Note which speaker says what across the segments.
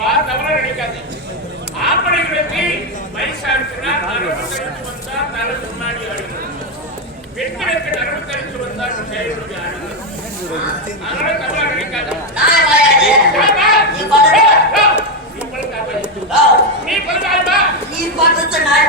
Speaker 1: Bar ನವರ ನಡೀತದೆ ಆ ಪಡೆಗಳಲ್ಲಿ ಮೈಸಾರ್ಪುರ ನಲವತ್ತೈದು ತಾಲೂಕು ಮಾಡಿ ಆಡಿದರು ಬೆಟ್ಟಕ್ಕೆ ನಲವತ್ತೈದು ಬಂದ ಶೈಲಿಗೆ ಆಡಿದರು ಅದರ ನವರ ನಡೀತದೆ ನೀ ಬಂದ
Speaker 2: ನೀ ಬಂದ ನಾಯಿ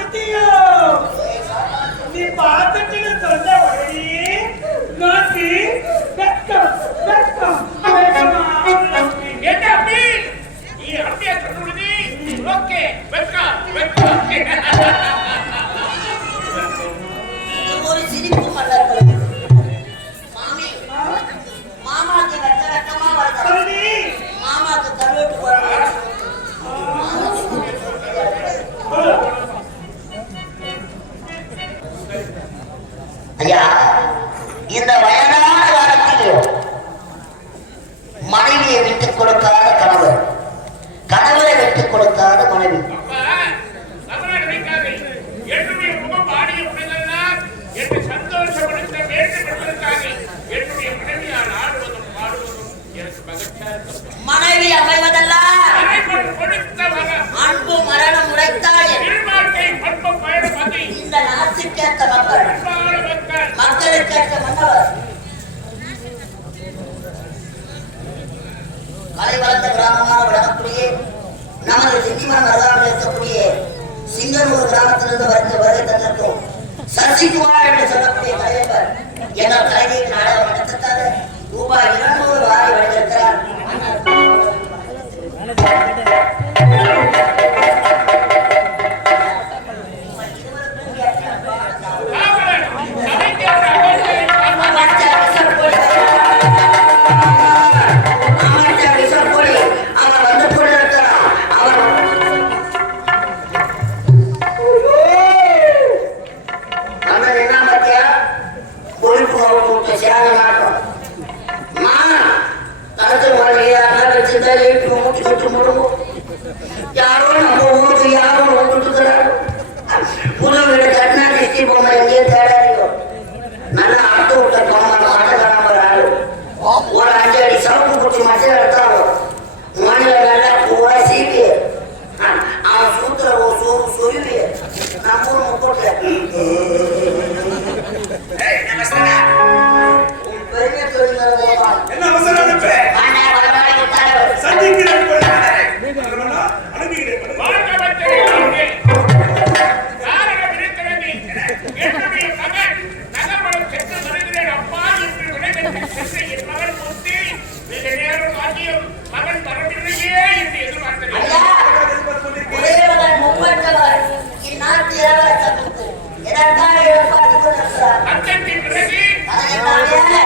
Speaker 1: பார்த்துட்டியோ நீ பார்த்துட்டு சொல்ல வழி நாக்கு வெக்கம் வெக்கம் என்ன அப்படி நீ அப்படியே சொல்லுது ஓகே வெக்கம் வெக்கம்
Speaker 2: ஒரு சிரிப்பு மலர் இந்த அறிவளர்ந்த கிராமமாக விளங்கக்கூடிய நமது திண்டிவனம் வரலாறு இருக்கக்கூடிய சிங்கனூர் கிராமத்திலிருந்து வருந்த வருகை தந்திருக்கும் சசிகுமார் என்று சொல்லக்கூடிய தலைவர். எங்கள் தலைமையின் நாடக மன்றத்திற்காக ரூபாய் இருநூறு வாரி வழங்கியிருக்க யாரும் நம்ம ஊருக்கு யாரும் கொடுத்துக்கிறாரு புது வீடு கட்டினா கிஸ்டி பொம்மை எங்கேயே தேடாதீங்க நல்ல அர்த்தம் விட்ட போன ஆட்டக்காரன் ஒரு ஆளு ஒரு அஞ்சு அடி சவுக்கு பிடிச்சி மச்சம் எடுத்தாங்க மணில நல்லா பூரா சீவி அவன் சூத்துல ஒரு சோறு சொருவி நம்ம முக்கூட்டில் ¡Gracias!